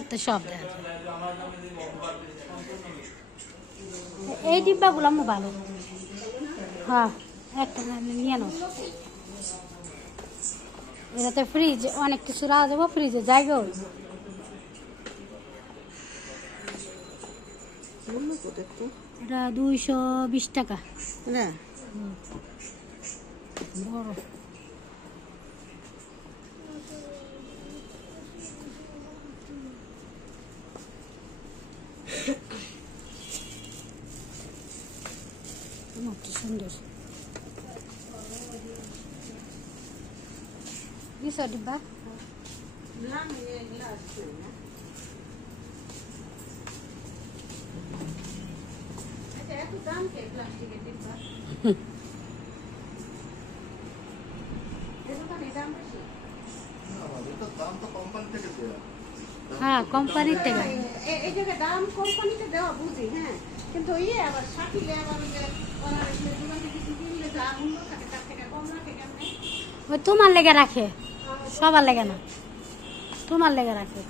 উপরে সব দেখা যায়। এই ডিব্বাগুলো আমার ভালো। হ্যাঁ, একটা নিয়ে নাও। এটাতে ফ্রিজ অনেক কিছু রাখা যাবো, ফ্রিজে জায়গাও। এটা 220 টাকা। বড় সুন্দর ডিব্বা। হ্যাঁ, কোম্পানির থেকে এই জায়গায় দাম কোম্পানিতে দেওয়া বুঝি, হ্যাঁ, কিন্তু ইয়ে আবার সাকিলে আবার ওই তোমার লেগে রাখে, সবার লেগে না, তোমার লেগে রাখে।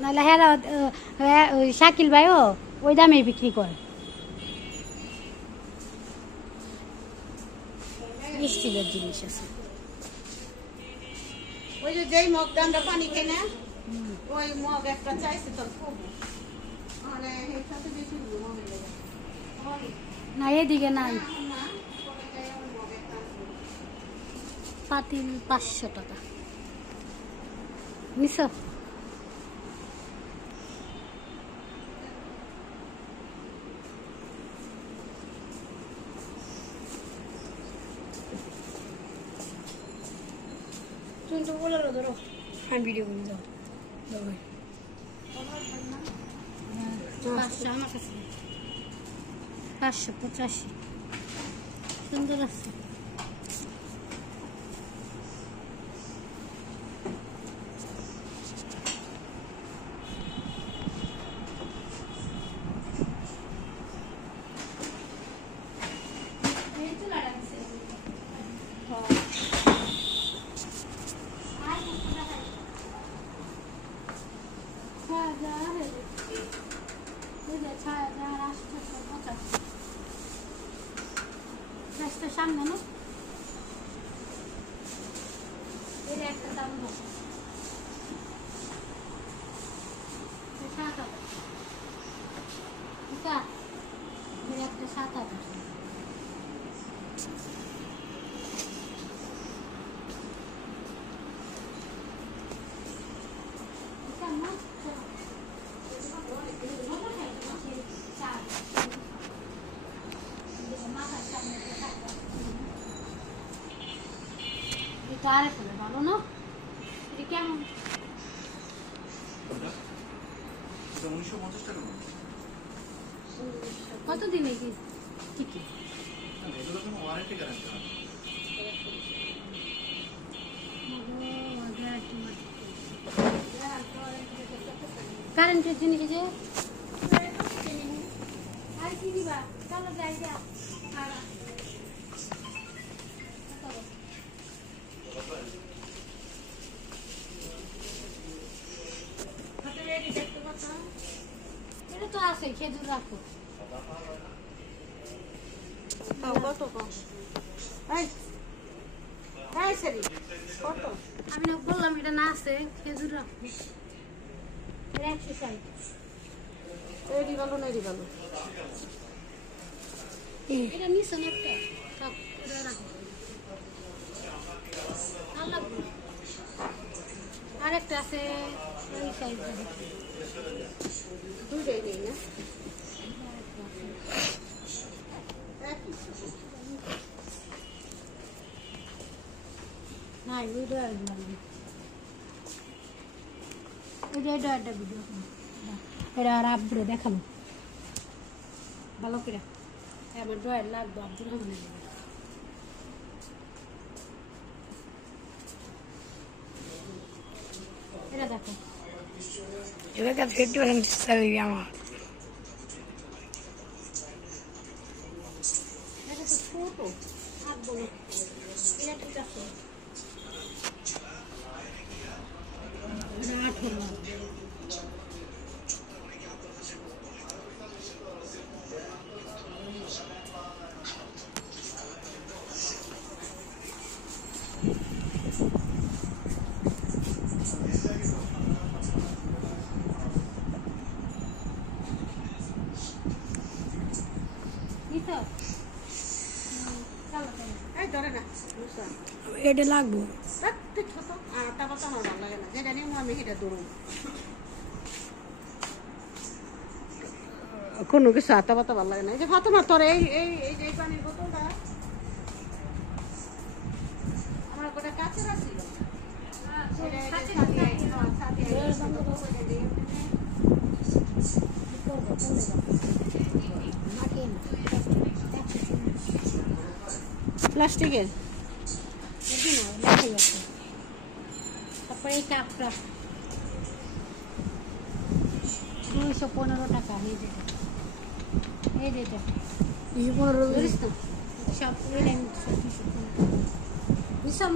নাহলে হ্যাঁ ওই শাকিল ভাইও ওই দামেই বিক্রি করে। স্টিলের জিনিস আছে। ওই যে যেই মগ দামটা পানি কেনা ওই মগ একটা চাইছে তোর খুব মানে এর সাথে বেশি না, এদিকে নাই। পাতিল 500 টাকা নিছ। তুমি তো বলে ধরো, আমি ভিডিও করে দাও। 500 আমার কাছে 585 সুন্দর আছে। সামনে না এর একটা দাম হবে 7,000 টাকা। এর একটা 7,000। তারে ফেলে ভালো না, এটা কেমন? 1950 টাকা। কতদিন কি ঠিকই এগুলো কোনো ওয়ারেন্টি গ্যারান্টি না। কারেন্টের জিনিস যে আর কি দিবা, চলো যাই যা। এটা তো আছে, খেজুর রাখো। আমি না বললাম এটা না আছে, খেজুর রাখো। 160 এডি ভালো না এডি ভালো। এটা নিছেন একটা সব এটা রাখো। আল্লাহ আরেকটা আছে এই সাইজ দুইটাই নেই না নাই ভিডিও এটা একটা ভিডিও এটা আর আব্বুরে দেখাবো ভালো করে। আমার ড্রয়ার লাগবে আব্দুর রহমানের। এটা দেখো, এটা কাজ 50% স্যালারি আমার। এটা তো ছোট হাত বলো, এটা ঠিক আছে। 18 এই ধরে না বুঝছো এটা লাগবো তুই ছোট আর তা কথা আমার ভালো লাগে না যেটা নিয়ে আমি সেটা দৌড়ব কোনো কিছু আতা পাতা ভালো লাগে না এই যে ফাতেমা তোর এই এই এই যে পানির বোতলটা আমার গোটা কাছের ছিল প্লাস্টিকের তারপরে এই কাপটা 215 টাকা এই যেটা 15 সব বুঝলাম